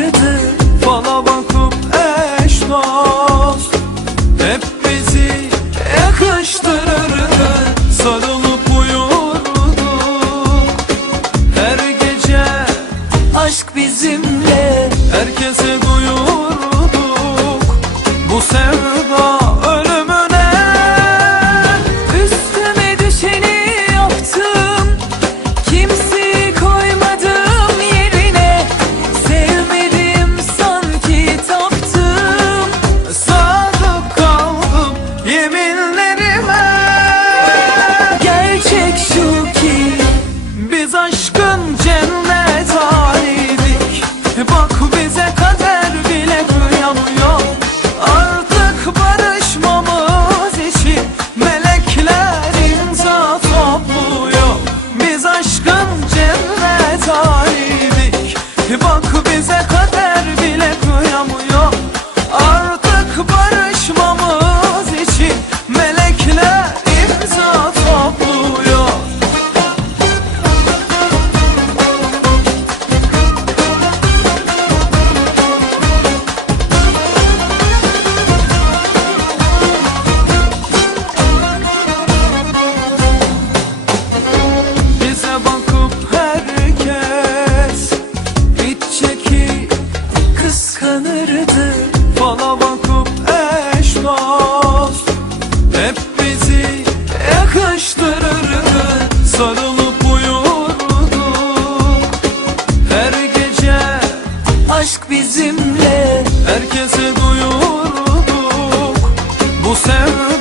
kırdı. Bu